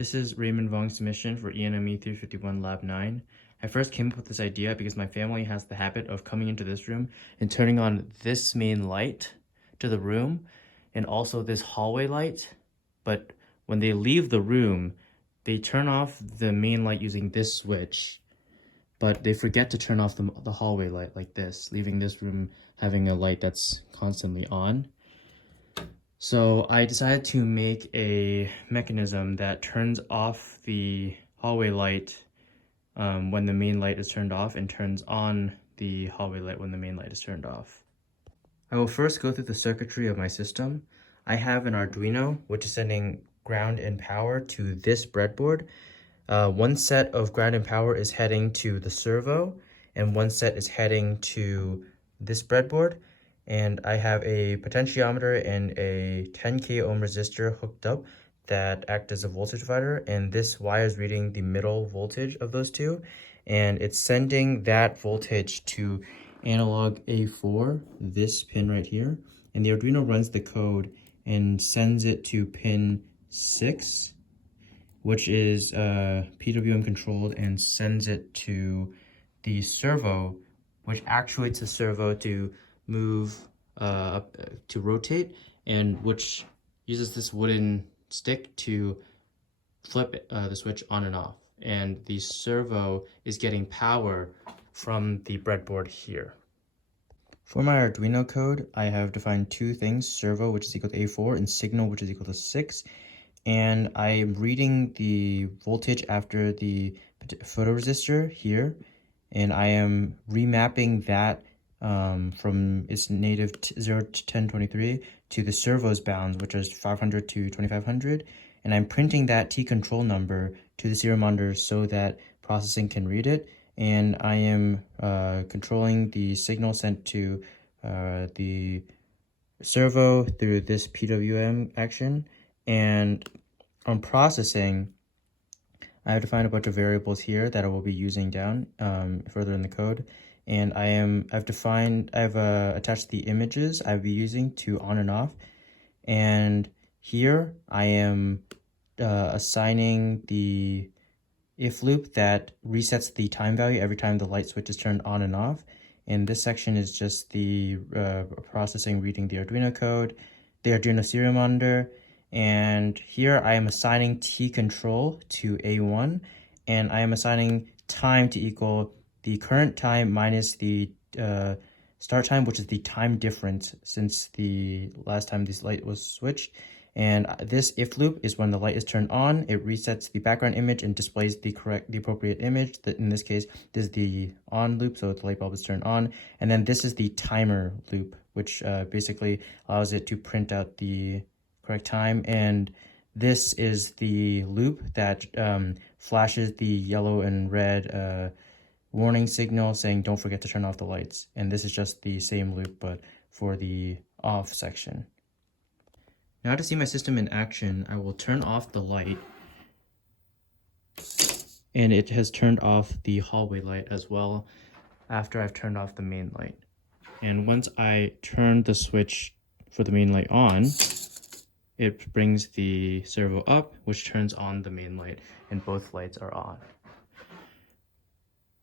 This is Raymond Vong's submission for ENME 351 Lab 9. I first came up with this idea because my family has the habit of coming into this room and turning on this main light to the room and also this hallway light. But when they leave the room, they turn off the main light using this switch, but they forget to turn off the hallway light like this, leaving this room having a light that's constantly on. So I decided to make a mechanism that turns off the hallway light when the main light is turned off and turns on the hallway light when the main light is turned off. I will first go through the circuitry of my system. I have an Arduino, which is sending ground and power to this breadboard. One set of ground and power is heading to the servo, and one set is heading to this breadboard. And I have a potentiometer and a 10K ohm resistor hooked up that act as a voltage divider, and this wire is reading the middle voltage of those two, and it's sending that voltage to analog A4, this pin right here, and the Arduino runs the code and sends it to pin 6, which is PWM controlled, and sends it to the servo, which actuates the servo to move to rotate, and which uses this wooden stick to flip the switch on and off. And the servo is getting power from the breadboard here. For my Arduino code, I have defined two things: servo, which is equal to A4, and signal, which is equal to 6. And I am reading the voltage after the photoresistor here, and I am remapping that from its native 0 to 1023 to the servo's bounds, which is 500 to 2500, and I'm printing that T control number to the serial monitor so that processing can read it, and I am controlling the signal sent to the servo through this PWM action. And on processing, I have defined a bunch of variables here that I will be using down further in the code. And I've attached the images I'll be using to on and off. And here I am assigning the if loop that resets the time value every time the light switch is turned on and off. And this section is just the processing, reading the Arduino code, the Arduino serial monitor. And here I am assigning T control to A1, and I am assigning time to equal the current time minus the start time, which is the time difference since the last time this light was switched. And this if loop is when the light is turned on, it resets the background image and displays the appropriate image. In this case, this is the on loop, so the light bulb is turned on. And then this is the timer loop, which basically allows it to print out the correct time. And this is the loop that flashes the yellow and red warning signal saying don't forget to turn off the lights. And this is just the same loop but for the off section. Now to see my system in action, I will turn off the light, and it has turned off the hallway light as well after I've turned off the main light. And once I turn the switch for the main light on, it brings the servo up, which turns on the main light, and both lights are on.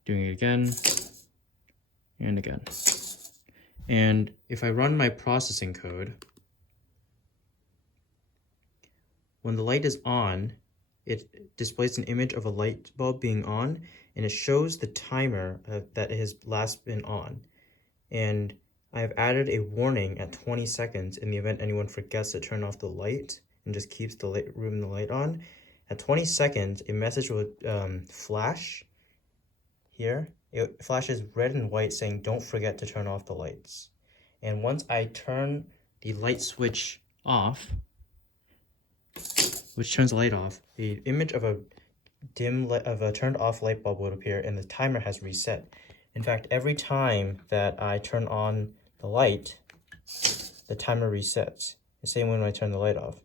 Doing it again and again. And if I run my processing code, when the light is on, it displays an image of a light bulb being on, and it shows the timer that it has last been on. And I have added a warning at 20 seconds in the event anyone forgets to turn off the light and just keeps the light on. At 20 seconds, a message will flash here. It flashes red and white saying don't forget to turn off the lights. And once I turn the light switch off, which turns the light off, the image of a turned off light bulb would appear, and the timer has reset. In fact, every time that I turn on the light, the timer resets. The same when I turn the light off,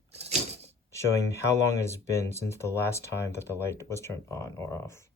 showing how long it has been since the last time that the light was turned on or off.